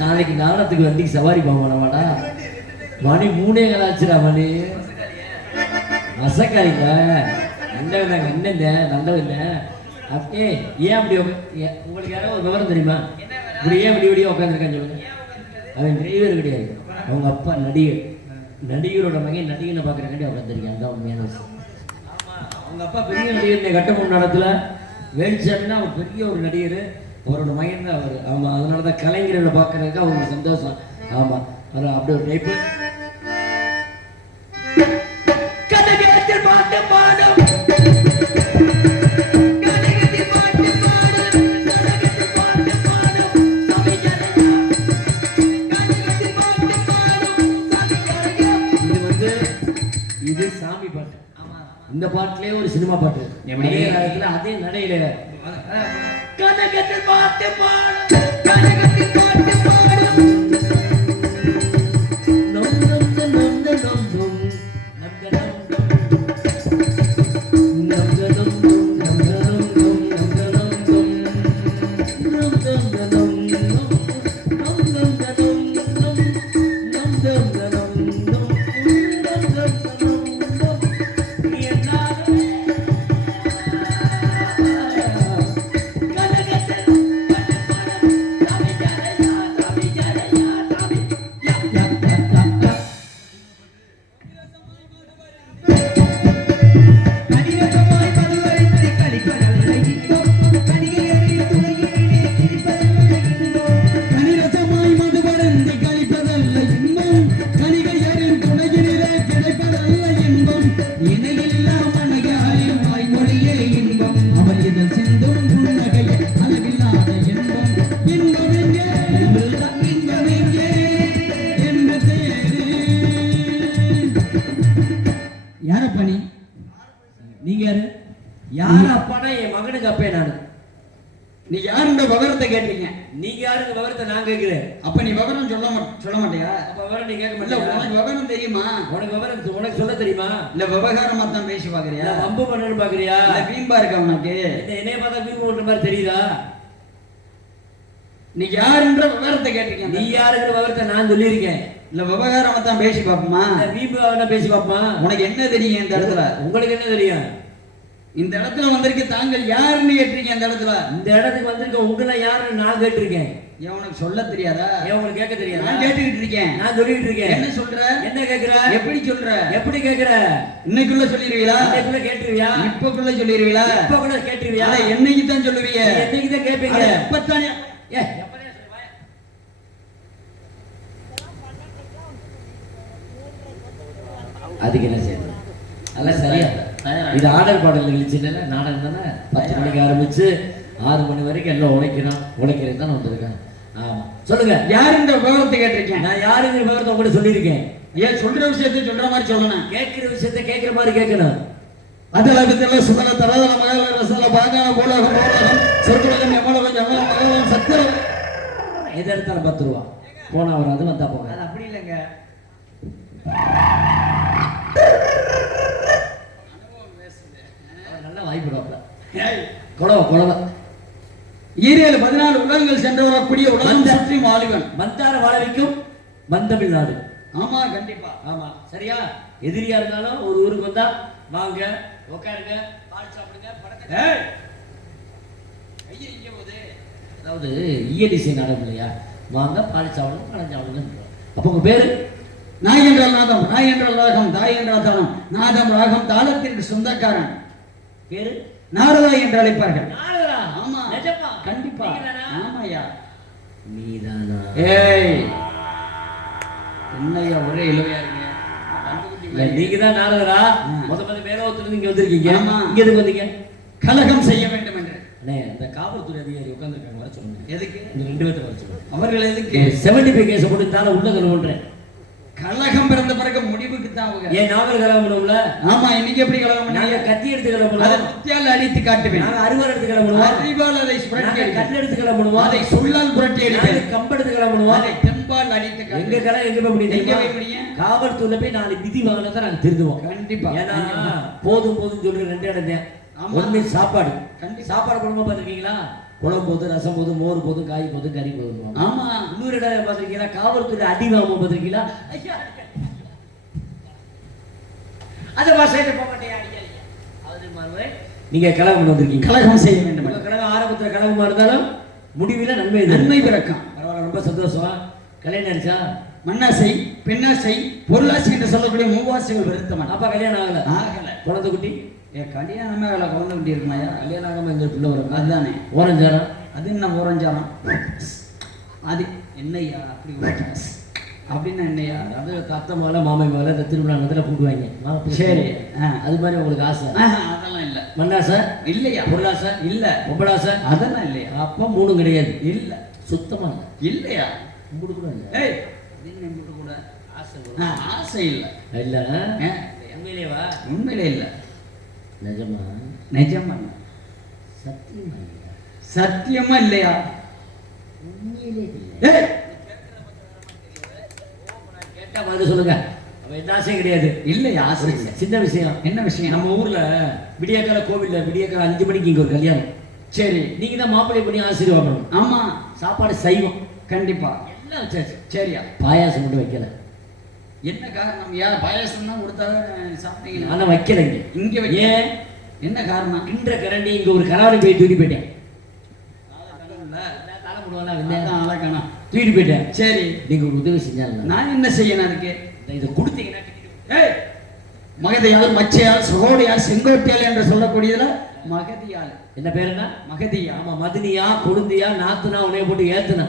நாளைக்கு நாளத்துக்கு வண்டிக்கு சவாரி போவானவாடா மணி 3 ஆச்சுடா மணி மசக்காரிங்க நல்லவங்க என்னங்க நல்லவில்ல அப்படியே ஏன் அப்படி உங்களுக்கு யாராவது ஒரு விவரம் தெரியுமா இப்படி ஏன் இப்படி உட்காந்துருக்கான்னு சொல்லுங்க அவன் டிரைவர் கிடையாது அவங்க அப்பா நடிகரோட மகன் நடிகனை பார்க்குறக்காண்டி உட்காந்துருக்கேன் அதுதான் உண்மையான விஷயம் அவங்க அப்பா பெரிய நடிகர் கட்டமூர் நடத்துல வேடிச்சாருன்னா அவர் பெரிய ஒரு நடிகர் அவரோட மகன் தான் அவர் ஆமாம் அதனால தான் கலைஞரோட பார்க்கறதுக்கு அவங்களுக்கு சந்தோஷம் ஆமாம் அது அப்படி ஒரு டைப்பு இது சாமி பாட்டு இந்த பாட்டுலயே ஒரு சினிமா பாட்டு அதே நடையில கனகத்தில் பாட்டு பாடு கனகத்தில் பாட்டு பாடு இணையில்லா மனகாரின் வாய்மொழியே இன்பம் அவள் இதழ் சிந்தும் அப்பானா என் மகனுக்கு அப்பே நானு. நீ யாருன்ற விவரத்தை கேட்டீங்க. நீங்க யாருக்கு விவரத்தை நான் கேட்கிறேன். அப்ப நீ விவரம் சொல்ல மாட்டியா? அப்ப விவரம் நீ கேட்க இல்ல, மாட்டியா? உனக்கு விவரம் தெரியுமா? உனக்கு விவரம் உனக்கு சொல்ல தெரியுமா? இல்ல விவகாரமா தான் பேசி பாக்குறியா? இல்ல வம்பு பண்ணணும் பாக்குறியா? இல்ல வீம்பா இருக்க உனக்கு? என்னைய பார்த்தா வீம்பு பண்ற மாதிரி தெரியுதா? நீ யாருன்ற விவரத்தை கேட்டீங்க. நீ யாருங்கிற விவரத்தை நான் சொல்லியிருக்கேன். இல்ல விவகாரமா தான் பேசி பாப்போமா? வீம்பு பேசி பாப்போமா? உனக்கு என்ன தெரியும் இந்த இடத்துல? உங்களுக்கு என்ன தெரியும்? இந்த இடத்துல வந்திருக்க தாங்கள் யாருன்னு கேட்டிருக்கீங்க. இந்த இடத்துல இந்த இடத்துக்கு வந்திருக்க உங்களை யாருன்னு நான் கேட்டிருக்கேன். ஏன் உனக்கு சொல்ல தெரியாதா? ஏன் உங்களுக்கு கேட்க தெரியாதா? நான் கேட்டுக்கிட்டு இருக்கேன். நான் சொல்லிட்டு இருக்கேன். என்ன சொல்ற? என்ன கேக்குற? எப்படி சொல்ற? எப்படி கேக்குற? இன்னைக்குள்ள சொல்லிடுவீங்களா? இன்னைக்குள்ள கேட்டுருவியா? இப்பக்குள்ள சொல்லிடுவீங்களா? இப்பக்குள்ள கேட்டுருவியா? என்னைக்கு தான் சொல்லுவீங்க? என்னைக்கு தான் கேட்பீங்க? எப்பத்தானே? ஏ அதுக்கு என்ன செய்யணும்? அதெல்லாம் சரியா? இது ஆடல் பாடல் நிகழ்ச்சி இல்ல, நாடகம் தானே. 10 மணிக்கு ஆரம்பிச்சு 6 மணி வரைக்கும் எல்லாம் உழைக்கிறது தான் வந்திருக்கேன். ஆமா சொல்லுங்க. யாருன்ற விவரத்தை கேட்டிருக்கேன். நான் யாருங்கிற விவரத்தை கூட சொல்லியிருக்கேன். ஏன் சொல்ற விஷயத்தை சொல்ற மாதிரி சொல்லணும். கேட்கிற விஷயத்தை கேட்கிற மாதிரி கேட்கணும். அதெல்லாம் வித்தல சுதல தரதல மகள ரசல பாகான போலகம் போலகம் சொற்குலகம் எமலகம் ஜமலம் மகளம் சத்திரம். எது எடுத்தாலும் 10 ரூபா. போனா வராது, வந்தா போக. அது அப்படி இல்லைங்க. நல்லா வாய்ப்புடுவாப்ல. கொலவ 14 உலகங்கள் சென்று வரக்கூடிய உலகம் சுற்றி வாலிபன் மந்தார வாழ வைக்கும் மந்தமிழ்நாடு. ஆமா கண்டிப்பா. ஆமா சரியா? எதிரியா இருந்தாலும் ஒரு ஊருக்கு வந்தா வாங்க உட்காருங்க பால் சாப்பிடுங்க படத்தை இங்க போகுது. அதாவது இயலிசை நாடகம் இல்லையா? வாங்க பால் சாப்பிடுங்க படம் சாப்பிடுங்க. அப்ப உங்க பேரு? நாய் என்றால் நாதம், நாய் என்றால் ராகம், தாய் என்றால் தாளம், நாதம் ராகம் தாளத்திற்கு சொந்தக்காரன். பேரு நாரதா என்று அழைப்பார்கள். நாரதா? ஆமா நிஜமா? கண்டிப்பா. ஆமாயா. நீதானா? ஏய் என்னையா ஒரே இழுவையா இருக்கீங்க? நீங்க தான் நாரதரா? முத மேலோகத்துல இருந்து இங்க வந்திருக்கீங்க. ஆமா. இங்க எதுக்கு வந்தீங்க? கலகம் செய்ய வேண்டும் என்று. அண்ணே அந்த காவல்துறை அதிகாரி உட்கார்ந்துருக்காங்க, வர சொல்லுங்க. எதுக்கு? இந்த 2 பேர்த்த வர சொல்லுங்க. அவர்கள் எதுக்கு? 75 கேஸ் போட்டு தான உள்ள கலவன்றேன். கலகம் பிறந்த பிறகு முடிவுக்கு தான் அவங்க. ஏன் நாவல் கலவம் பண்ணுவோம்ல? ஆமா இன்னைக்கு எப்படி கலகம் பண்ணீங்க? நாங்க கத்தி எடுத்து கலவம் பண்ணுவோம். அதை குத்தியால் அடித்து காட்டுவேன். நாங்க அருவாள் எடுத்து கலவம் பண்ணுவோம். அறிவால் அதை புரட்டி அடிப்பேன். கல் எடுத்து கலவம் பண்ணுவோம். அதை சொல்லால் புரட்டி அடிப்பேன். நாங்க கம்பு எடுத்து கலவம் பண்ணுவோம். அதை தெம்பால் அடித்து காட்டுவேன். எங்க கலை எங்க போய் முடியும்? எங்க போய் முடியும்? காவல்துறையில போய் 4 விதி வாங்கினா தான் நாங்க திருந்துவோம். கண்டிப்பா. ஏன்னா போதும் சொல்ற 2 இடம் தான். ஒண்ணு சாப்பாடு. சாப்பாடு குடும்பம் பார்த்திருக்கீங்களா? குழம்பு போது, ரசம் போது, மோர் போது, காய் போது, கறி போது. ஆமா. இன்னொரு இடம் பார்த்திருக்கீங்களா? காவல்துறை அடி வாங்க பார்த்திருக்கீங்களா? ஐயா அத வாசையில போக மாட்டேன் அடிக்காதீங்க. அது மாதிரி நீங்க கலகம் வந்திருக்கீங்க. கலகம் செய்ய வேண்டும். உங்க கலகம் ஆரம்பத்துல கலகமா இருந்தாலும் முடிவில நன்மை பிறக்கும். பரவாயில்ல, ரொம்ப சந்தோஷம். கல்யாணம் ஆயிடுச்சா? மண்ணாசை, பெண்ணாசை, பொருளாசை என்று சொல்லக்கூடிய 3 ஆசைகள் வருத்தமான. அப்பா கல்யாணம் ஆகல? குழந்தை குட்டி? கல்யாணமே ஆகல, குழந்தை குட்டி இருக்குமாயா? கல்யாணம் ஆகாம எங்க பிள்ளை வரும்? அதுதானே ஓரஞ்சாரம். அது என்ன ஓரஞ்சாரம்? அது என்னையா அப்படி அப்படின்னா என்னையா? அதாவது அத்தை மகளை மாமை மகளை இந்த திருவிழா நேரத்தில் கூப்பிடுவாங்க. சரி, அது மாதிரி உங்களுக்கு ஆசை? அதெல்லாம் இல்லை. மண்ணாசை இல்லையா? பொருளாசை இல்லை. பொம்பளாசை? அதெல்லாம் இல்லையா? அப்போ 3 கிடையாது. இல்லை சுத்தமா இல்லையா? கும்பிடு கூட இல்லை. ஏய் கும்பிட்டு கூட ஆசை இல்லை. இல்லை உண்மையிலேவா? உண்மையிலே இல்லை. நிஜமா? நிஜமா சத்தியமா இல்லையா? சத்தியமா இல்லையா? உண்மையிலே இல்லை. கேட்டா மாதிரி சொல்லுங்க. என்ன ஆசையும் கிடையாது. இல்லையா? ஆசை இல்லை. சின்ன விஷயம். என்ன விஷயம்? நம்ம ஊர்ல விடியக்கால கோவில்ல விடியக்கால 5 மணிக்கு இங்க ஒரு கல்யாணம். சரி, நீங்க தான் மாப்பிள்ளை பண்ணி ஆசீர்வாதம் பண்ணணும். ஆமா. சாப்பாடு சைவம் கண்டிப்பா எல்லாம் வச்சாச்சு. சரியா? பாயாசம் மட்டும் வைக்கல. என்ன காரணம்? பாயாசம் தான் கொடுத்தாவே சாப்பிட்டீங்க. ஆனா வைக்கல இங்க. ஏன்? என்ன காரணம்? கின்ற கரண்டி இங்க ஒரு கராவணி போய் தூக்கி போயிட்டேன். தூக்கிட்டு போயிட்டேன். சரி, நீங்க ஒரு உதவி செஞ்சாங்க. நான் என்ன செய்யணும் அதுக்கு? இதை கொடுத்தீங்கன்னா மகதியால், மச்சையால், சகோடியால், செங்கோட்டையால் என்று சொல்லக்கூடியதுல மகதியால். என்ன பேருன்னா? மகதியா. ஆமா, மதினியா, கொழுந்தியா, நாத்துனா உனைய போட்டு ஏத்துனா.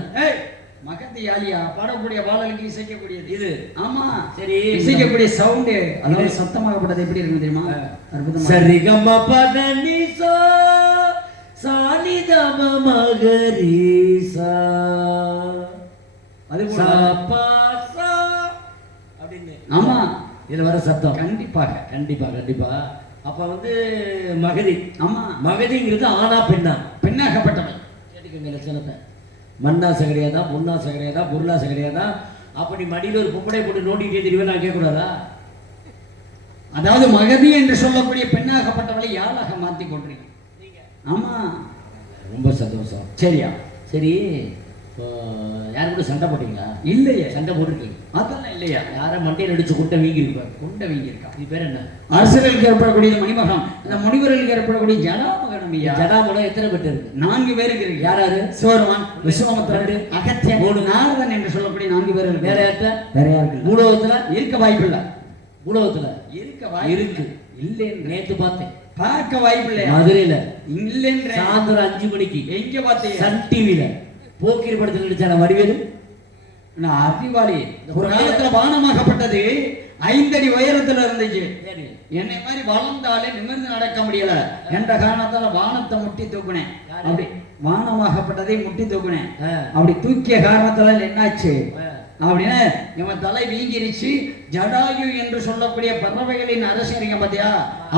மகதியாலியா பாடக்கூடிய பாடலுக்கு இசைக்கக்கூடியது இது. ஆமா. சரி, இசைக்கக்கூடிய சவுண்டு அதாவது சத்தமாகப்பட்டது எப்படி இருக்கு தெரியுமா? அற்புதமா. சரிகம பதனிசா சானிதம மகரிசா அது சாபாசா அப்படினு. ஆமா, இதுல வர சத்தம் கண்டிப்பாக கண்டிப்பா அப்ப வந்து மகதி. ஆமா, மகதிங்கிறது ஆனா பெண்ணா? பெண்ணாகப்பட்டவள். கேட்டுக்கோங்க லட்சணத்தை. மண்ணாசை கிடையாதா, பொன்னாசை கிடையாதா, பொருளாசை கிடையாதா? அப்ப நீ மடியில் ஒரு பொம்பளை போட்டு நோண்டிட்டே தெரியும், நான் கேட்கக்கூடாதா? அதாவது மகதி என்று சொல்லக்கூடிய பெண்ணாகப்பட்டவளை யாழாக மாத்தி கொள்றீங்க. ஆமா, ரொம்ப சந்தோஷம். சரியா? சரி, இப்போ யாரு கூட சண்டை போட்டீங்களா? இல்லையே. சண்டை போட்டிருக்கீங்க? அதெல்லாம் இல்லையா? யாரை மண்டையில் அடிச்சு குண்டை வீங்கி இருப்பார்? குண்டை வீங்கி இருக்கா? இது பேர் என்ன? அரசர்களுக்கு ஏற்படக்கூடிய மணிமகம், இந்த முனிவர்களுக்கு ஏற்படக்கூடிய ஜடாமகனம். ஜடாமுகம் எத்தனை பேர் இருக்கு? 4 பேருக்கு இருக்கு. யாராரு? சிவருமான், விஸ்வாமித்திரன், அகத்தியன், நாரதன் என்று சொல்லக்கூடிய 4 பேர் இருக்கு. வேற யார்ட்ட? வேற யாருக்கு? மூலவத்துல இருக்க வாய்ப்பில்லை. மூலவத்துல இருக்க வாய்ப்பு இருக்கு. இல்லைன்னு நேத்து பார்த்தேன். பார்க்க வாய்ப்பு இல்லையா? மதுரையில இல்லைன்ற. சாயந்தரம் 5 மணிக்கு எங்க பார்த்தீங்க? சன் டிவில போக்கிரி படத்தில் நடிச்சான வடிவேலு. நான் அறிவாளி. ஒரு காலத்துல வானமாகப்பட்டது 5 அடி உயரத்துல இருந்துச்சு. என்னை மாதிரி வளர்ந்தாலே நிமிர்ந்து நடக்க முடியல என்ற காரணத்தால வானத்தை முட்டி தூக்குனேன். அப்படி வானமாகப்பட்டதை முட்டி தூக்குனேன். அப்படி தூக்கிய காரணத்தால என்னாச்சு அப்படின்னா இவன் தலை வீங்கிருச்சு. ஜடாயு என்று சொல்லக்கூடிய பறவைகளின் அரசரிங்க பாத்தியா,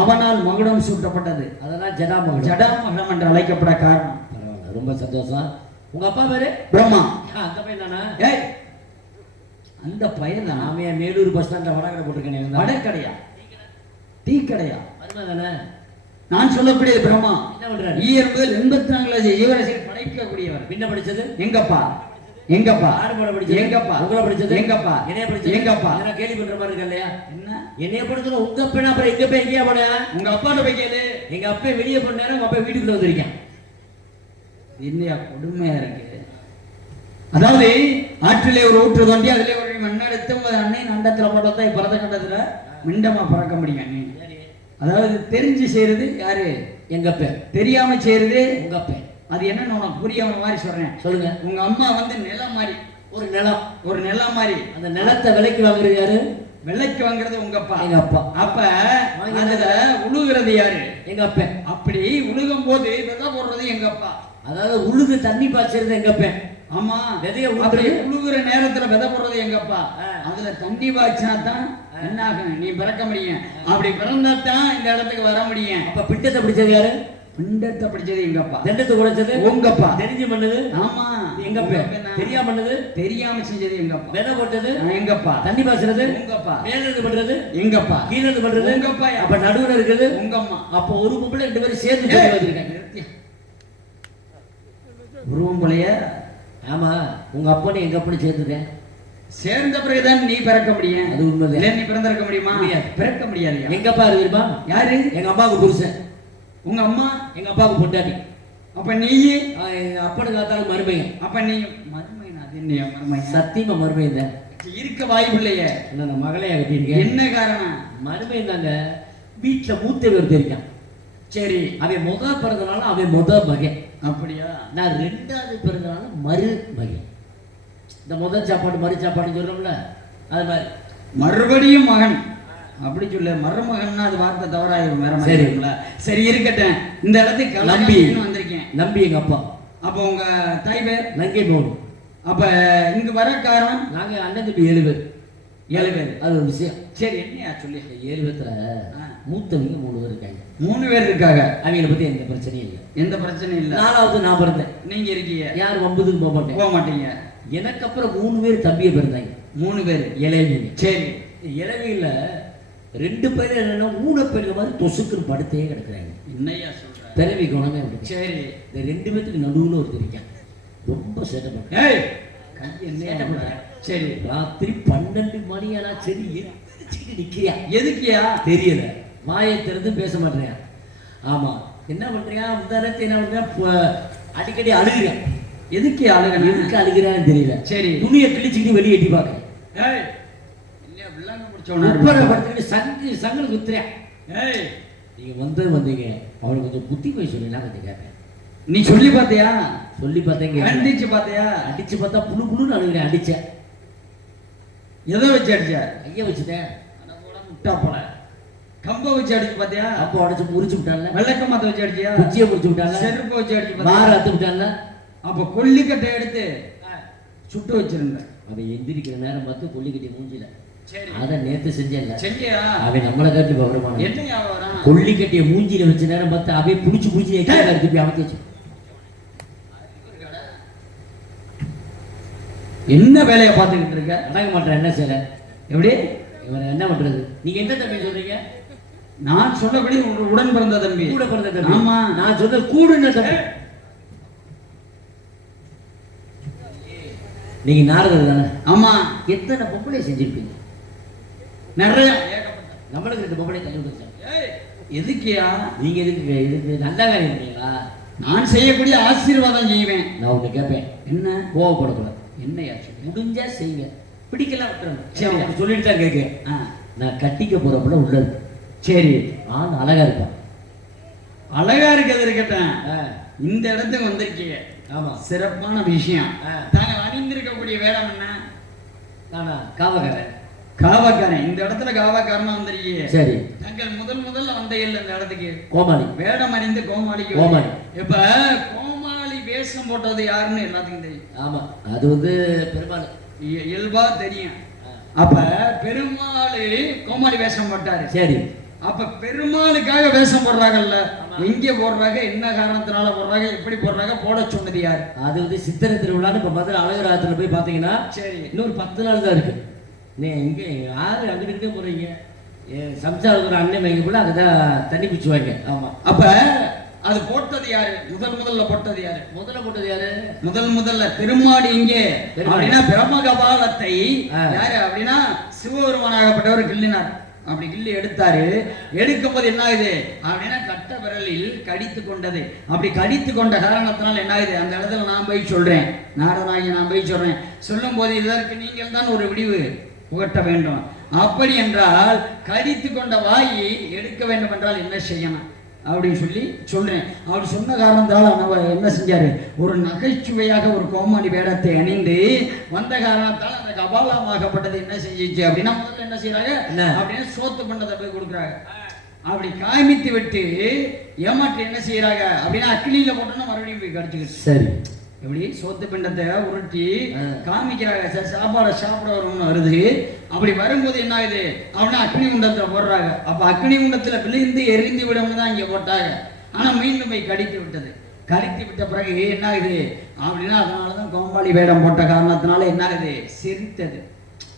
அவனால் மகுடம் சூட்டப்பட்டது. அதெல்லாம் ஜடாமகுடம். ஜடாமகுடம் என்று அழைக்கப்பட காரணம். ரொம்ப சந்தோஷம். உங்க அப்பா பேரு பிரம்மா. அந்த பையன் தானா? ஏய், அந்த பையன் தான். நாம மேலூர் பஸ் ஸ்டாண்ட்ல வடகடை போட்டிருக்கேன். வடக்கடையா? டீ கடையா? வருமா தானே? நான் சொல்லக்கூடிய பிரம்மா என்ன பண்றாரு? ஈயர் 84 ஜீவராசிகள் படைக்கக்கூடியவர். பின்ன படிச்சது எங்கப்பா? எங்கப்பா? யாரு போல படிச்சது? எங்கப்பா? உங்களை படிச்சது? எங்கப்பா? என்னைய படிச்சது? எங்கப்பா? என்ன கேள்வி பண்ற மாதிரி இருக்கு இல்லையா? என்ன என்னைய படிச்சது உங்க அப்பா? அப்புறம் எங்க போய் எங்கேயா போன? உங்க அப்பாட்ட போய் கேளு. எங்க அப்பா வெளியே போனாரு, உங்க அப்பா வீட்டுக்குள்ள வந்திருக்கேன். இல்லையா? கொடுமையா இருக்கு. அதாவது ஆற்றிலே ஒரு ஊற்று தோண்டி அதிலே ஒரு மண்ணெடுத்து அன்னையின் அண்டத்துல போட்டா பரத கண்டத்துல மிண்டமா பறக்க முடியும். அண்ணி அதாவது தெரிஞ்சு செய்யறது யாரு? எங்க அப்பா. தெரியாம செய்யறது உங்க அப்பா. அது என்னன்னு உனக்கு புரியாம மாதிரி சொல்றேன். சொல்லுங்க. உங்க அம்மா வந்து நிலம் மாதிரி, ஒரு நிலம், ஒரு நிலம் மாதிரி. அந்த நிலத்தை விலைக்கு வாங்குறது யாரு? விலைக்கு வாங்குறது உங்க அப்பா. எங்க அப்பா. அப்ப அதுல உழுகிறது யாரு? எங்க அப்பா. அப்படி உழுகும் போது விதை போடுறது எங்க அப்பா. அதாவது உழுது தண்ணி பாய்ச்சறது எங்க அப்பா. ஆமா, விதைய அப்படி உழுகுற நேரத்துல விதை போடுறது எங்க அப்பா. அதுல தண்ணி பாய்ச்சினா தான் என்ன ஆகும்? நீ பிறக்க முடியும். அப்படி பிறந்தா தான் இந்த இடத்துக்கு வர முடியும். அப்ப பிண்டத்தை பிடிச்சது யாரு? பிண்டத்தை பிடிச்சது எங்க அப்பா. தண்டத்தை குடைச்சது உங்க அப்பா. தெரிஞ்சு பண்ணது? ஆமா, எங்க அப்பா. தெரியாம பண்ணது? தெரியாம செஞ்சது எங்க அப்பா. விதை போட்டது எங்க அப்பா. தண்ணி பாய்ச்சறது உங்க அப்பா. மேல இருந்து பண்றது எங்க அப்பா. கீழ இருந்து பண்றது உங்க அப்பா. அப்ப நடுவுல இருக்குது உங்க அம்மா. அப்ப ஒரு பொம்பளை 2 பேரும் சேர்ந்து சொல்லி வச்சிருக்காங்க. உருவம் போலயே. ஆமா, உங்க அப்பனே எங்க அப்பனே சேர்த்துட்டேன். சேர்ந்த பிறகுதான் நீ பிறக்க முடியும். அது உண்மைதான். இல்ல நீ பிறந்திருக்க முடியுமா? பிறக்க முடியாது. எங்க அப்பா இருக்குமா? யாரு? எங்க அம்மாவுக்கு புருஷன். உங்க அம்மா. எங்க அப்பாவுக்கு பொண்டாட்டி. அப்ப நீ எங்க அப்பனுக்கு ஆத்தாலும் மருமையன். அப்ப நீ மருமையன். அது என்ன மருமையன்? சத்தியமா மருமையன் தான். இருக்க வாய்ப்பு இல்லையே. என்ன மகளையா கட்டிருக்கேன்? என்ன காரணம்? மருமையன் தாங்க. வீட்டுல மூத்தவர் தெரியும். சரி, அவன் பிறந்தனால அவன் மகன். அப்படியா? நான் 2வது பிறந்தனால மறு மகன். இந்த முதல் சாப்பாடு மறு சாப்பாடுன்னு சொல்றோம்ல, அது மாதிரி மறுபடியும் மகன் அப்படி சொல்ல. மருமகன்னா அது வார்த்தை தவறாயிரும். வேற மாதிரி இருக்கும்ல. சரி இருக்கட்டும். இந்த இடத்துக்கு நம்பி வந்திருக்கேன். நம்பி எங்க அப்பா. அப்ப உங்க தாய் பேர்? நங்கை மோனு. அப்ப இங்க வர காரணம்? நாங்க அண்ணன் தம்பி 7 பேர். 7 பேர். அது ஒரு விஷயம். சரி, என்னையா சொல்லி? 7 பேர்த்துல மூத்தவங்க 3 பேர் இருக்காங்க. 3 பேர் இருக்காங்க. அவங்கள பத்தி எந்த பிரச்சனையும் இல்லை. எந்த பிரச்சனையும் இல்லை. 4வது நான் பிறந்தேன். நீங்க இருக்கீங்க. யார் வம்புக்கு போக மாட்டீங்க. எனக்கு அப்புறம் 3 பேர் தம்பியை பிறந்தாங்க. 3 பேர் இளைஞங்க. சரி, இளவியில 2 பேர் என்னன்னா ஊனப்பெருக மாதிரி தொசுக்குன்னு படுத்தே கிடக்குறாங்க. என்னையா சொல்ற? பிறவி குணமே அப்படி. சரி, இந்த 2 பேத்துக்கு நடுவுல ஒருத்தர் இருக்கான். ரொம்ப சேட்டை பண்றேன். சேட்டை பண்றேன். சரி, ராத்திரி 12 மணி ஆனா சரி எந்திரிச்சுக்கிட்டு நிக்கிறியா? எதுக்கியா? தெரியல. வாயை திறந்து பேச மாட்டேன். ஆமா, என்ன பண்றியா? முந்தானத்தை என்ன பண்றியா? அடிக்கடி அழுகிறேன். எதுக்கு அழுகிறேன்? எதுக்கு அழுகிறான்னு தெரியல. சரி, துணியை கிழிச்சுக்கிட்டு வெளியே எட்டி பாக்குறேன். சங்கல் குத்துறேன். நீங்க வந்தீங்க, அவனுக்கு கொஞ்சம் புத்தி போய் சொல்லினா கொஞ்சம் கேட்பேன். நீ சொல்லி பார்த்தியா? சொல்லி பார்த்தேங்க. அடிச்சு பார்த்தியா? அடிச்சு பார்த்தா புழு புழுன்னு அழுகிறேன். அடிச்சேன். எதை வச்சு அடிச்ச? கைய வச்சுட்டேன். முட்டா போல. கம்ப வச்சு அடிச்சு பார்த்தியா? அப்போ அடிச்சு முறிச்சு விட்டான்ல. வெள்ளக்க மாத்த வச்சு அடிச்சியா? குச்சியை முறிச்சு விட்டான்ல. செருப்பு வச்சு அடிச்சு மாற அத்து விட்டான்ல. அப்ப கொல்லிக்கட்டை எடுத்து சுட்டு வச்சிருந்த. அவன் எந்திரிக்கிற நேரம் பார்த்து கொல்லிக்கட்டை மூஞ்சில சரி. அதை நேத்து செஞ்சேன். செஞ்சியா? அவன் நம்மளை காட்டி பவரமான என்னையா வரான்? கொல்லி கட்டிய மூஞ்சில வச்ச நேரம் பார்த்து அப்படியே புடிச்சு திருப்பி அமைத்து வச்சு. என்ன வேலையை பார்த்துக்கிட்டு இருக்க? அடங்க மாட்டேன், என்ன செய்யற? எப்படி இவன் என்ன பண்றது? நீங்க எந்த தம்பி சொல்றீங்க? நான் சொல்லபடி உடன் பிறந்த தம்பி. கூட பிறந்த தம்பி. ஆமா, நான் சொல்ற கூடுன தம்பி. நீங்க நாரதர் தானே? ஆமா. எத்தனை பொம்பளை செஞ்சிருப்பீங்க? நிறைய. நம்மளுக்கு 2 பொம்பளை தள்ளி விடுங்க. எதுக்கியா? நீங்க எதுக்கு நல்லா காரியம் பண்ணீங்களா? நான் செய்யக்கூடிய ஆசீர்வாதம் செய்வேன். நான் ஒண்ணு கேட்பேன். என்ன? கோவப்படக்கூடாது. என்னையா? முடிஞ்சா செய்யுங்க, பிடிக்கலாம் விட்டுறணும். சரி, அப்படி சொல்லிட்டு தான் கேட்கிறேன். நான் கட்டிக்க போறப்பல உள்ளது. சரி, ஆண் அழகா இருப்பான். அழகா இருக்கிறது இருக்கட்டும். இந்த இடத்துக்கு வந்திருக்கீங்க. ஆமா, சிறப்பான விஷயம். தாங்கள் அணிந்திருக்கக்கூடிய வேடம் என்ன? நானா காவக்காரன். காவக்காரன். இந்த இடத்துல காவக்காரனா வந்திருக்கீங்க. சரி. தாங்கள் முதல்ல வந்த இல்ல இந்த இடத்துக்கு கோமாளி. வேடம் அணிந்து கோமாளிக்கு. கோமாளி. இப்ப கோமாளி வேஷம் போட்டது யாருன்னு எல்லாத்துக்கும் தெரியும். ஆமா, அது பெருமாள் இயல்பா தெரியும். அப்ப பெருமாள் கோமாளி வேஷம் போட்டாரு. சரி. அப்ப பெருமாளுக்காக வேஷம் போடுறாங்கல்ல, எங்க போடுறாங்க, என்ன காரணத்தினால போடுறாங்க, எப்படி போடுறாங்க, போட சொன்னது யாரு? அது சித்திரை திருவிழான்னு இப்ப மதுரை அழகராத்துல போய் பாத்தீங்கன்னா, சரி, இன்னொரு 10 நாள் தான் இருக்கு. நீ இங்க யாரு அங்கிட்டு போறீங்க? சம்சாரத்துல அண்ணன் வைங்க கூட அங்கதான் தண்ணி பிச்சுவாங்க. ஆமா. அப்ப அது போட்டது யாரு? முதல்ல போட்டது யாரு? போட்டது யாரு? முதல்ல திருமாடி இங்கே அப்படின்னா பிரம்மகபாலத்தை யாரு அப்படின்னா சிவபெருமானாகப்பட்டவர் கிள்ளினார். அப்படி கிள்ளி எடுத்தாரு. எடுக்கும் போது என்ன ஆகுது அப்படின்னா கட்ட விரலில் கடித்து கொண்டது. அப்படி கடித்து கொண்ட காரணத்தினால் என்ன ஆகுது? அந்த இடத்துல நான் போய் சொல்றேன், நாரதாகி நான் போய் சொல்றேன். சொல்லும் போது இதற்கு நீங்கள் தான் ஒரு விடிவு புகட்ட வேண்டும். அப்படி என்றால் கடித்து கொண்ட வாயை எடுக்க வேண்டும் என்றால் என்ன செய்யணும் அப்படின்னு சொல்றேன். அப்படி சொன்ன காரணத்தால் அவர் என்ன செஞ்சாரு? ஒரு நகைச்சுவையாக ஒரு கோமாளி வேடத்தை அணிந்து வந்த காரணத்தால் அந்த கபாலமாகப்பட்டது என்ன செஞ்சிச்சு அப்படின்னா, முதல்ல என்ன செய்யறாங்க அப்படின்னு சோத்து பண்ணதை போய் கொடுக்குறாங்க. அப்படி காமித்து விட்டு ஏமாற்றி என்ன செய்யறாங்க அப்படின்னா அக்கினியில போட்டோம்னா மறுபடியும் போய் கடிச்சுக்கிட்டு. சரி. எப்படி சோத்து பிண்டத்தை உருட்டி காமிக்கிறாங்க. சாப்பாடை சாப்பிட வரும்னு வருது. அப்படி வரும்போது என்ன ஆகுது அப்படின்னா அக்னி குண்டத்துல போடுறாங்க. அப்ப அக்னி குண்டத்துல விழுந்து எரிந்து விடம்னு தான் இங்க போட்டாங்க. ஆனா மீண்டும் போய் கடித்து விட்டது. கடித்து விட்ட பிறகு என்ன ஆகுது அப்படின்னா, அதனாலதான் கோமாளி வேடம் போட்ட காரணத்தினால என்ன ஆகுது? சிரித்தது.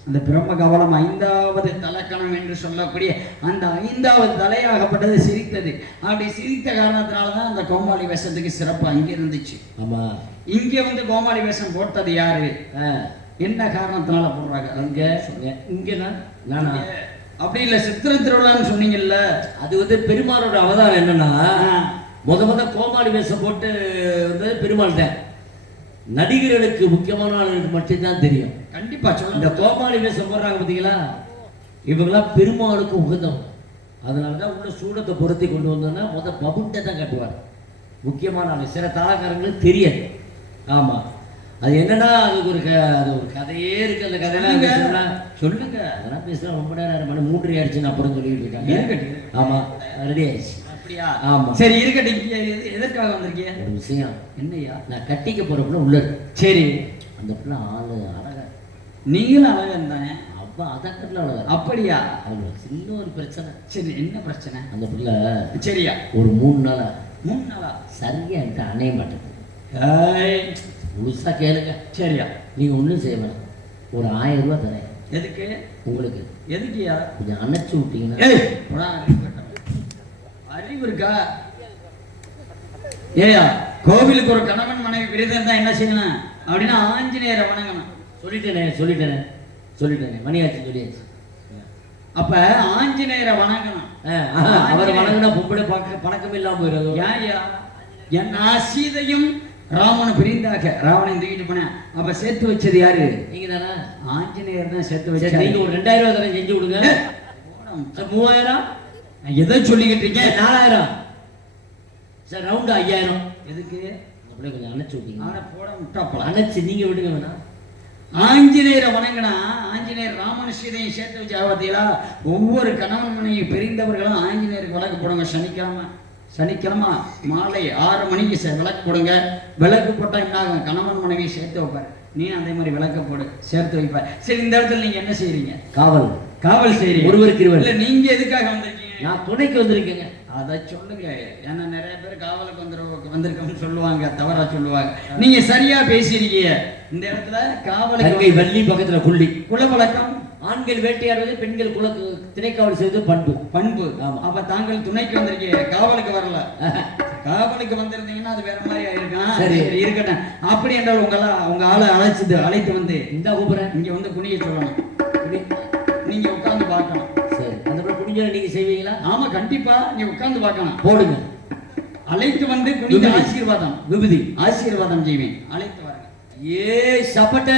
அந்த பிரம்ம கவலம் 5வது தலக்கணம் என்று சொல்லக்கூடிய அந்த 5வது தலையாகப்பட்டது சிரித்தது. அப்படி சிரித்த காரணத்தினாலதான் அந்த கோமாளி வேஷத்துக்கு சிறப்பு அங்க இருந்துச்சு. ஆமா. இங்க கோமாளி வேஷம் போட்டது யாரு? என்ன காரணத்தினால போடுறாங்க? நானா அப்படி இல்ல, சித்திரை திருவிழான்னு சொன்னீங்கல்ல, அது பெருமாளோட அவதாரம் என்னன்னா, முத கோமாளி வேஷம் போட்டு பெருமாள் தான். நடிகர்களுக்கு முக்கியமான ஆளுகளுக்கு மட்டும்தான் தெரியும். கண்டிப்பா சொல்லுங்க. இந்த கோமாளி வேஷம் போடுறாங்க பார்த்தீங்களா, இவங்கெல்லாம் பெருமாளுக்கு உகந்தவங்க. அதனாலதான் உள்ள சூடத்தை பொருத்தி கொண்டு வந்தோம்னா பபுட்டை தான் கட்டுவார். முக்கியமான ஆளு. சில தாளக்காரங்களுக்கு தெரியாது. ஆமா, அது என்னன்னா அதுக்கு ஒரு கதையே இருக்கு. அந்த கதையெல்லாம் சொல்லுங்க. அதெல்லாம் பேசலாம் ரொம்ப நேரம். மணி 3 ஆயிடுச்சுன்னு அப்புறம் சொல்லிட்டு இருக்காங்க. ஆமா, ரெடி ஆயிடுச்சு. அப்படியா? ஆமா, சரி இருக்கட்டும். எதற்காக வந்திருக்கீங்க? ஒரு விஷயம். என்னையா? நான் கட்டிக்க போற பிள்ளை உள்ள. சரி. அந்த பிள்ளை ஆளு அழகா. நீங்களும் அழகா தானே? அப்பா அதக்கட்டில் அழகா. அப்படியா? அது சின்ன ஒரு பிரச்சனை. சரி, என்ன பிரச்சனை? அந்த பிள்ளை சரியா ஒரு 3 நாளா சரியா என்கிட்ட அணைய மாட்டேங்குது. முழுசா கேளுங்க. சரியா? நீங்க ஒண்ணும் செய்ய வேணாம். ஒரு 1000 ரூபாய் தரேன். எதுக்கு? உங்களுக்கு. எதுக்குயா? கொஞ்சம் அணைச்சு விட்டீங்கன்னா. அறிவு இருக்கா? ஏயா, கோவிலுக்கு ஒரு கணவன் மனைவி விரதம் தான் என்ன செய்யணும் அப்படின்னா ஆஞ்சநேயரை வணங்கணும். சொல்லிட்டேனே மணியாச்சு சொல்லியாச்சு. அப்ப ஆஞ்சநேயரை வணங்கணும். அவரை வணங்கினா பொம்பளை பணக்கம் இல்லாம போயிடுது. என் சீதையும் ராமனும் பிரிந்தாக ராவணன் தூக்கிட்டு போனேன். அப்ப சேர்த்து வச்சது யாரு? நீங்க தானே? ஆஞ்சநேயர் தான் சேர்த்து வச்சு. நீங்க ஒரு 2000 ரூபாய் தரேன், செஞ்சு கொடுங்க. 3000 எதை சொல்லிக்கிட்டு இருக்கீங்க? 4000 சார், ரவுண்டு 5000. எதுக்கு? அப்படியே கொஞ்சம் அணைச்சு விட்டீங்க. போட முட்டாப்பலாம். அணைச்சு நீங்க விடுங்க வேணாம். ஆஞ்சநேயரை வணங்கினா ஆஞ்சநேயர் ராமன் சீதையும் சேர்த்து வச்சு பார்த்தீங்களா? ஒவ்வொரு கணவன் மனைவி பிரிந்தவர்களும் ஆஞ்சநேயருக்கு வழக்கு போடுங்க. சனிக்கிழமை சனிக்கிழமை மாலை 6 மணிக்கு விளக்கு போடுங்க. விளக்கு போட்டா என்ன ஆகும்? கணவன் மனைவி சேர்த்து வைப்பார். நீ அதே மாதிரி விளக்க போடு, சேர்த்து வைப்ப. சரி, இந்த இடத்துல நீங்க என்ன செய்றீங்க? காவல் காவல் செய்றீங்க. ஒருவருக்கு இருவர். இல்ல, நீங்க எதுக்காக வந்திருக்கீங்க? நான் துணைக்கு வந்திருக்கேங்க. அதை சொல்லுங்க. ஏன்னா நிறைய பேர் காவலுக்கு வந்திருக்கோம்னு சொல்லுவாங்க, தவறா சொல்லுவாங்க. நீங்க சரியா பேசிருக்கீங்க. இந்த இடத்துல காவலுக்கு வள்ளி பக்கத்துல புள்ளி. குலப்பழக்கம். ஆண்கள் வேட்டையாடுவது, பெண்கள் திணைக்காவல் செய்வது பண்பு. பண்பு. அப்ப தாங்கள் துணைக்கு வந்திருக்கீங்க, காவலுக்கு வரல. காவலுக்கு வந்திருந்தீங்கன்னா அது வேற மாதிரி ஆயிருக்கான். சரி, இருக்கட்டும். அப்படி என்றால் உங்க ஆளை அழைத்து வந்து இந்த கூப்பிடுறேன், இங்க வந்து குனிய சொல்லணும். நீங்க உட்கார்ந்து பார்க்கணும். சரி, அந்த குனிஞ்ச நீங்க செய்வீங்களா? ஆமா, கண்டிப்பா. நீங்க உட்கார்ந்து பார்க்கணும். போடுங்க. அழைத்து வந்து குனிந்து ஆசீர்வாதம், விபூதி ஆசீர்வாதம் செய்வேன். அழைத்து வாருங்க. ஏ சப்பட்ட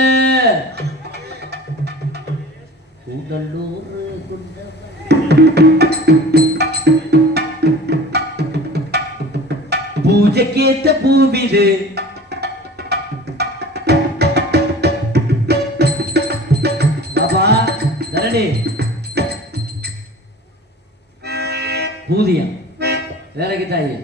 பூஜைக்கேத்த பூவிது, அப்பா தரணி பூதியம் வேலைக்கு தாயி.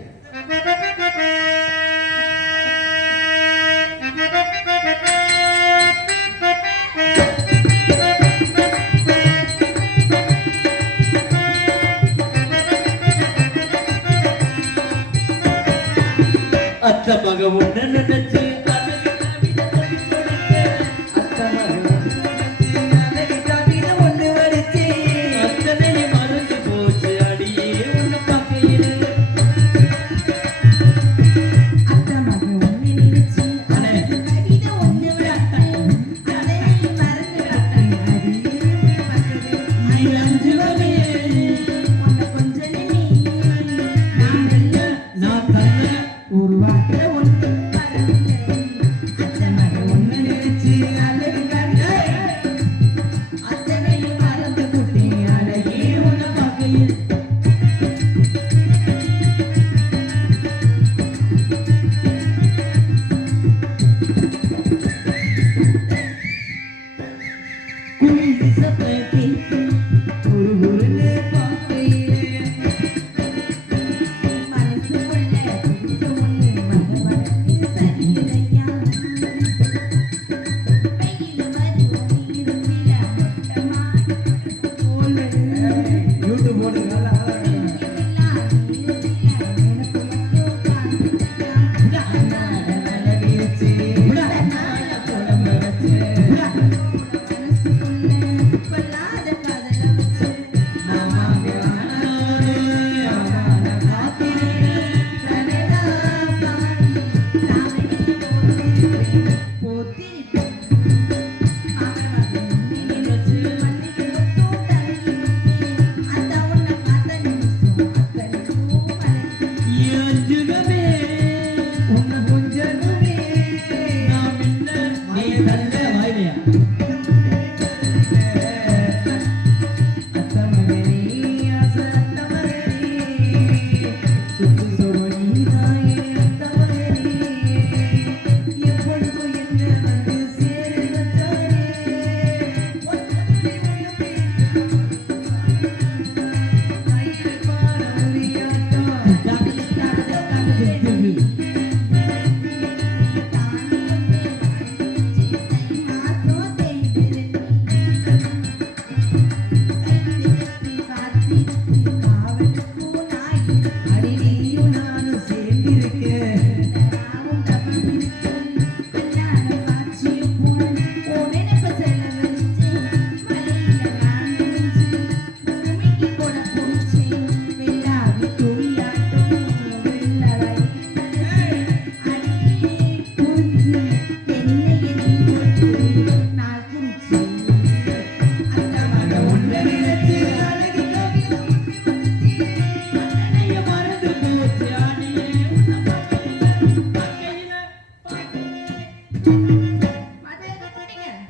அத்த மக ஒண்ணு நினைச்சு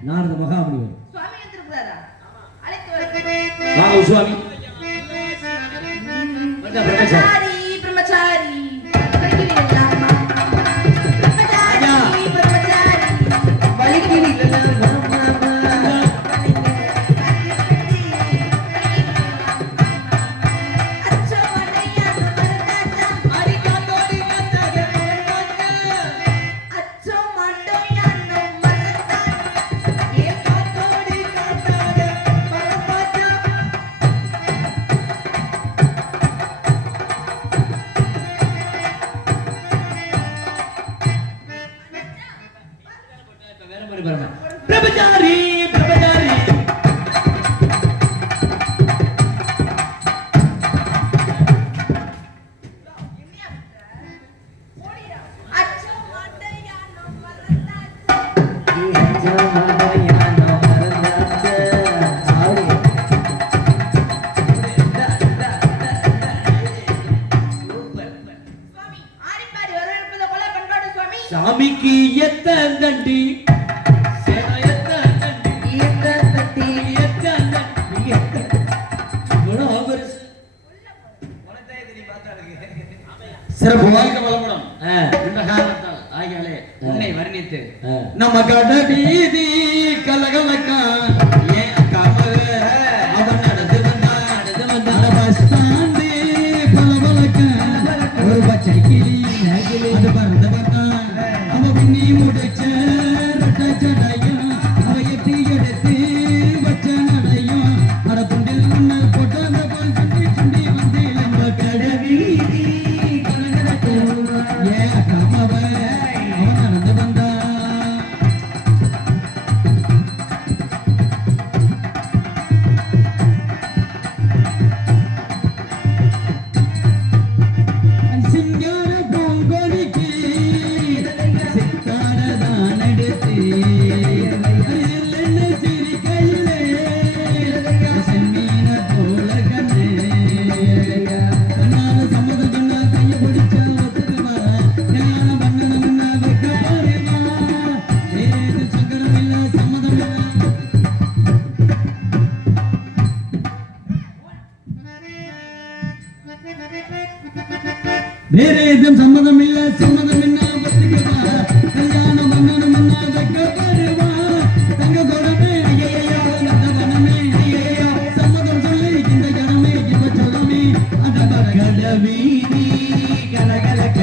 நாரத மகாமுனிவர் வாங்க சுவாமி. பிரம்மச்சாரி பிரம்மச்சாரி போட்டு பாருமா. பிரபச்சாரி பிரபச்சாரி சாமிக்கு எத்தண்டி சிறப்பு வாழ்க்கை வளமுடன் இந்த காரணத்தால் ஆகியாலே உன்னை வர்ணித்து நம்ம கட வீதி கலகலக்கா ஏன் கமல அவன் நடந்து வந்தான் பஸ் ஸ்டாண்டு பலபலக்கா ஒரு பச்சை கிளி அது பறந்து வந்தான் அவ பின்னி முடிச்ச ரெட்ட ஜடையும் அவ எட்டி எடுத்து வச்ச நடையும் அட துண்டில் முன்னால் போட்ட அந்த பால் சுண்டி சுண்டி வந்து நம்ம கட வீதி ஏன் கமவ அவன் நடந்து வந்தான் சிங்கார பொங்கலிக்கு சித்தாரதான் எடுத்து என்ன சிரிக்கையிலே செம்மீன போல கண்ணு கண்ணால சம்மத கண்ணா கைய பிடிச்ச ஒத்துக்குவா ஞானம் பண்ணணும்னா வைக்க பாருமா ஏது சங்கரம் இல்ல சம்மதம் இல்ல வேற எதுவும் சம்மதம் இல்ல சம்மதம் என்ன ஒத்துக்குவா கல்யாணம் பண்ணணும்னா வைக்க பாருமா தங்க குடமே ஐயையோ அந்த வனமே ஐயையோ சம்மதம் சொல்லி இந்த ஜனமே இப்ப சொல்லமே அட கட வீதி கலகலக்க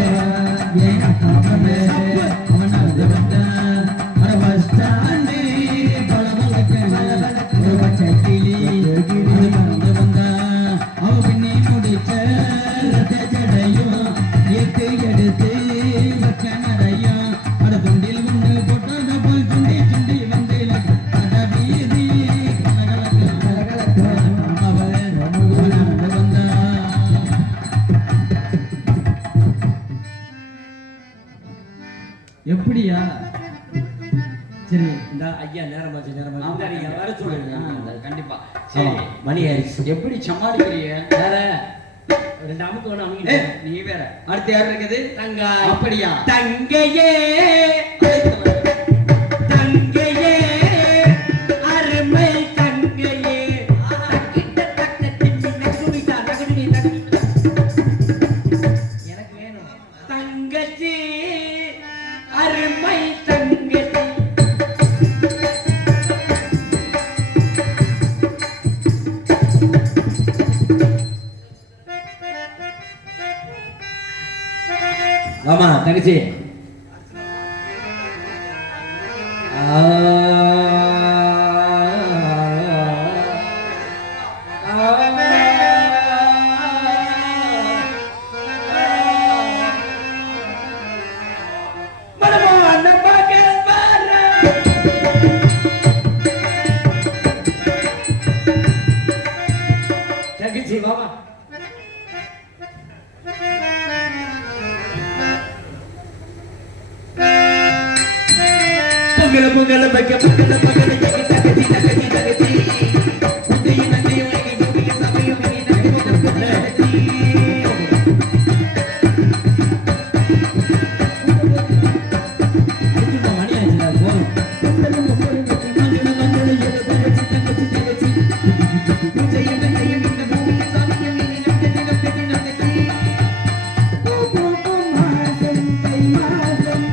ஏன் காமமே அவன் நடந்து வந்தான் அட பஸ் ஸ்டாண்டு பலபலக்க ஒரு பச்சை கிளி அது பறந்து வந்தான் அவ பின்னி முடிச்ச ரெட்ட ஜடையும் ஏத்து எடுத்து வச்ச நடையும் அட துண்டில் முன்னு போட்டத போல் சுண்டி சுண்டி வந்து அட வீதி கலகலக்க அவன் நடந்து வந்தான் எப்படியா சரி இந்த ஐயா நேரமாச்சு இந்த நீங்க வர சொல்லுங்க. கண்டிப்பா சரி சரி மணி ஆயிடுச்சு. எப்படி சமாளிக்கிறீங்க வேற 2 அமுக்கு வேணும் அமுக்கிட்டு ஏய், நீ வேற அடுத்து யார் இருக்குது தங்கா அப்படியா தங்கையே தங்கையே அருமை தங்கையே எனக்கு வேணும் தங்கச்சி அருமை தங்கச்சி ஆமா தங்கச்சி தங்கச்சி வாமா பொங்கல பொங்கல வைக்க பொங்கல பொங்கல எங்க தங்கச்சி தங்கச்சி தங்கச்சி உதய நந்தி உலகி ஜோடிய சமயம் நீ தங்கச்சி தங்கச்சி இதுக்கு மணி ஆச்சுடா போதும் மஞ்சள் மஞ்சள் எங்க தங்கச்சி தங்கச்சி தங்கச்சி உதய நந்தி இந்த பூமி சமயம் நீ தங்கச்சி தங்கச்சி தங்கச்சி மாசம் தை மாசம்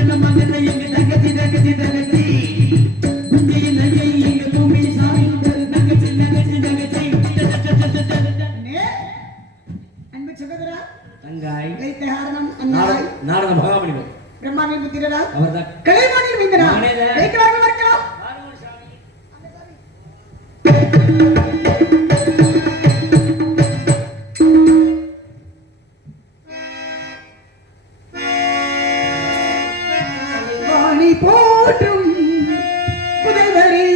நம்ம மகனை எங்க தங்கச்சி தங்கச்சி தங்கச்சி குஞ்சியின் நகை எங்க பூமி சாமி தங்கச்சி தங்கச்சி தங்கச்சி அன்பு சகோதரா தங்காய் வைத்த காரணம் அண்ணாய் நாரத மகாமணிவர் பிரம்மாவின் புத்திரரா அவர்தான் கலைவாணியின் மைந்தனா நானேதான். வைக்கலாக மறக்கலாம் வாணி போற்றும் புதல்வரி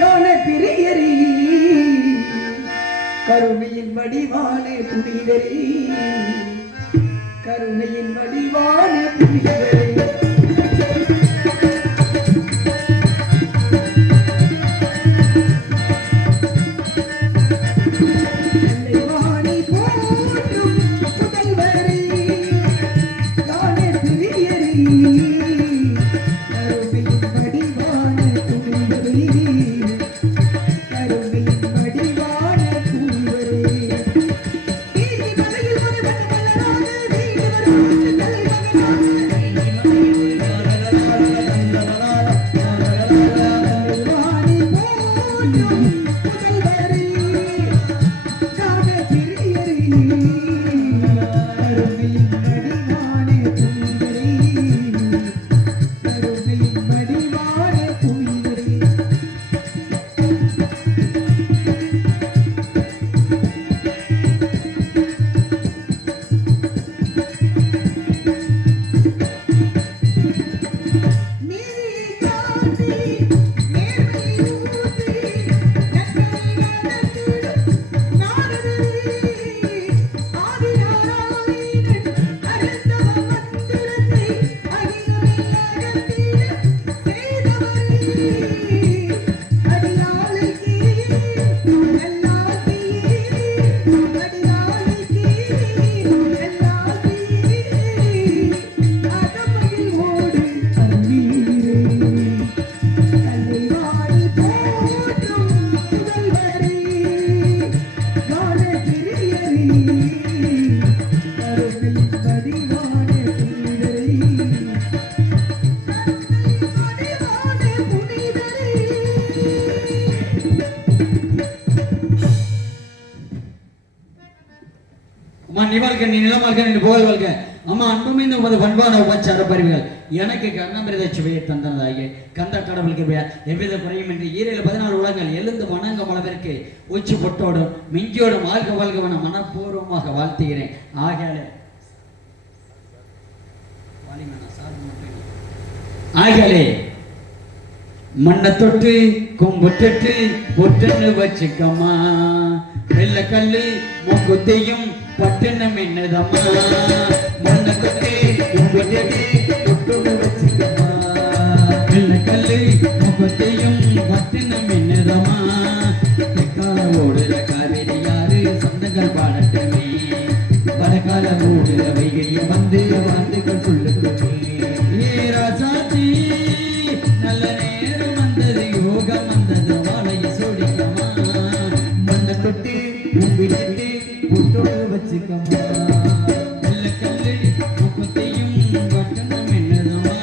காண பிரியரி கருணையின் வடிவான புனிதரி கருணையின் வடிவான புனிதரி வாணி போற்றும் புதல்வரி காண பிரியரி கருணையின் வடிவான புனிதரி கருணையின் வடிவான புனிதரி வீதி மலையில் ஒரு வண்ணமலராக வீடு வரும் வாணி போற்றும் புதல்வரி காண பிரியரி கருணையின் வடிவான புனிதரி கருணையின் வடிவான புனிதரி நீதி காந்தி நேர்மை ஊதி நற்கை நடத்திடும் நாரதரே ஆதிநாராயணன் அருந்தவ மந்திரத்தை அகிலமே அகத்திட செய்தவரே அடியாளுக்கே நல்லாசியே அடியாளுக்கே நல்லாசியே அகமையில் ஓடு அருவீரே கலைவாணி போற்றும் புதல்வரே காண பிரியரே கருணையின் வடிவான புனிதரே கருணையின் வடிவான புனிதரே அம்மா நீ வாழ்க நீ நிலம் வாழ்க நீ புகழ் வாழ்க அம்மா அன்புமிந்த உமது பண்பான உபச்சார பருவிகள் எனக்கு கர்ணமிரத சுவையை தந்தனதாகிய கந்த கடவுளுக்கு எவ்வித குறையுமின்றி ஈரில் 14 உலகங்கள் எழுந்து வணங்க அளவிற்கு உச்சி பொட்டோடும் மிஞ்சியோடும் வாழ்க வாழ்கவன மனப்பூர்வமாக வாழ்த்துகிறேன் ஆகலே மண்ணை தொட்டு கும்புட்டு பொட்டுன்னு வச்சுக்கம்மா வெள்ள கல்லு மூக்குத்தையும் பட்டுன்னு மின்னதம்மா மண்ணை தொட்டு கும்புட்டு பொட்டுன்னு வச்சுக்கம்மா வெள்ள கல்லு மூக்குத்தையும் பட்டுன்னு மின்னதம்மா தெற்கால ஓடுற காவேரி யாரு சொந்தங்கள் பாடட்டுமே வடக்கால ஓடுற வைகையை வந்து வாழ்ந்துகள் சொல்லுக்குமே ஏ ராசாத்தி நல்ல நேரம் வந்தது யோகம் வந்தது வாழையை சோடிக்கமா மண்ணை தொட்டு உம்பிட்டு புட்டோடு வச்சுக்கமா வெள்ளக்கல்லு முப்பத்தையும் வட்டணம் என்னதுமா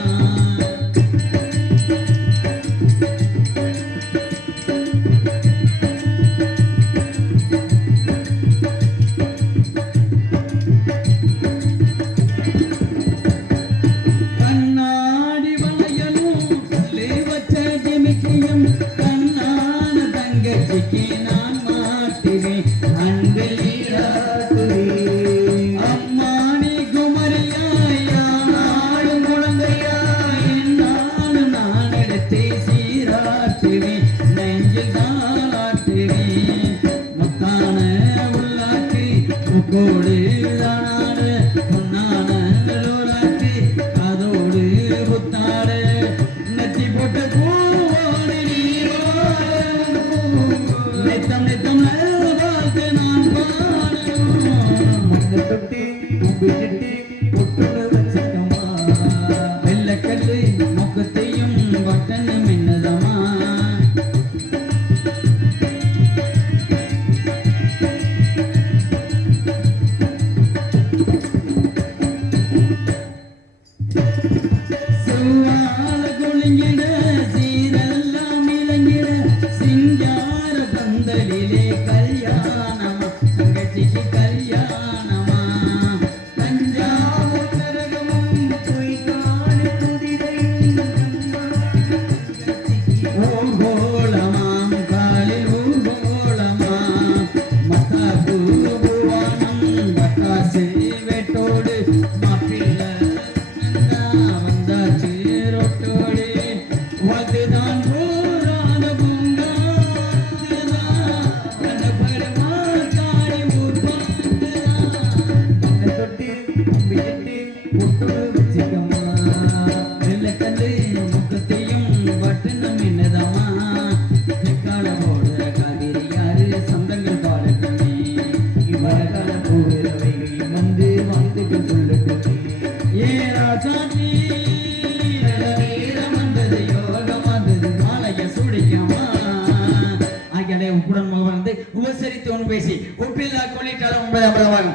ரோட்டோடு மாப்பிள்ளை வந்தாச்சு ரோட்டோடு வந்துதான் போரான பூங்காத்துதான் கண்ணப்படுமா தாடி முற்பாத்துதான் கண்ணை தொட்டு விட்டு பொட்டு வச்சுக்கம்மா வெள்ளக்கல்லு முகத்தையும் பட்டணம் என்னதம்மா காலமோட காவிரி யாரு சொந்தங்கள் பாடட்டுமே இவ்வளகால பூரவைகள் வந்து வாழ்த்துக்கள் சொல்லட்டுமே ஏ ராசாஜி நேரம் வந்தது யோகம் வந்தது மாலைய சுடிக்கமா ஆகிய உப்புடன் வந்து உபசரித்து ஒன்று பேசி உப்பில்லா கொள்ளிட்டாலும் 9 பிரபாகம்